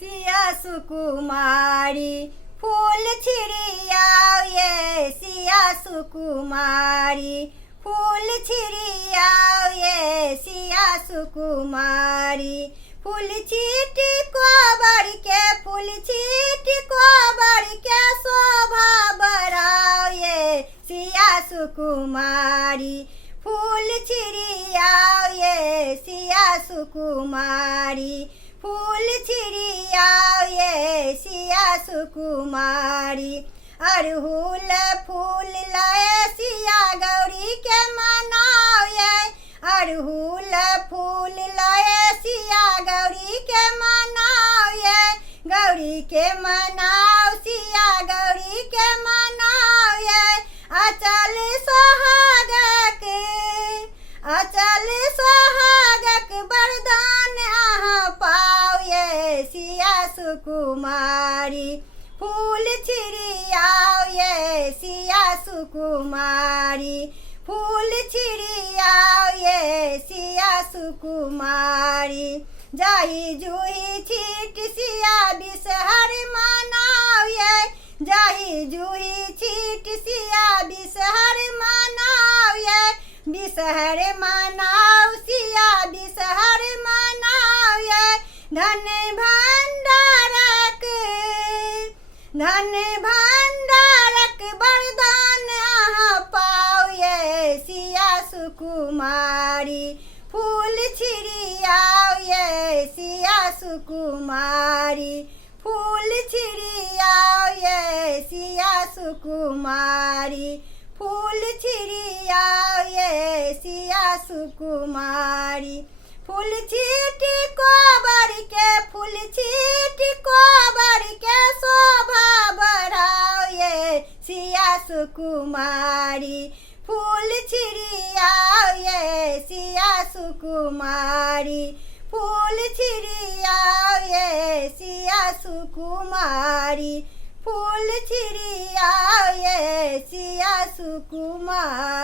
सिया सुकुमारी फूल छिड़ियाओ ये सिया सुकुमारी फूल छिड़ियाओ ये सिया सुकुमारी फूल छीट कोबर के फूल छीट कोबर के शोभा बढ़ाओ ये सिया सुकुमारी फूल छिड़ियाओ ये सिया सुकुमारी फूल छिड़ियाओ ये सिया सुकुमारी अड़हुल फूल लाए सिया गौरी के मनाओ ये अड़हुल फूल लाए सिया गौरी के मनाओ ये गौरी के मनाओ सिया गौरी के मनाओ ये अचल सोहागक वरदान अहाँ पाओ ये सिया सुकुमारी फूल छिड़ियाओ ये सिया सुकुमारी फूल छिड़ियाओ ये सिया सुकुमारी जाही जूही छीट सिया बिसहर मनाओ ये जाही जूही छीट सिया बिसहर मनाओ ये बिसहर मनाओ सिया बिसहर मनाओ ये धन भंडारक वरदान अहाँ पाओ ये सिया सुकुमारी फूल छिड़ियाओ ये सिया सुकुमारी फूल छिड़ियाओ ये सिया सुकुमारी फूल छिड़ियाओ ये सिया सुकुमारी फूल छीट कोबर के फूल छीट कोबर के शोभा बढ़ाओ ये सिया सुकुमारी फूल छिड़ियाओ ये सिया सुकुमारी फूल छिड़ियाओ ये सिया सुकुमारी फूल छिड़ियाओ ये सिया सुकुमारी।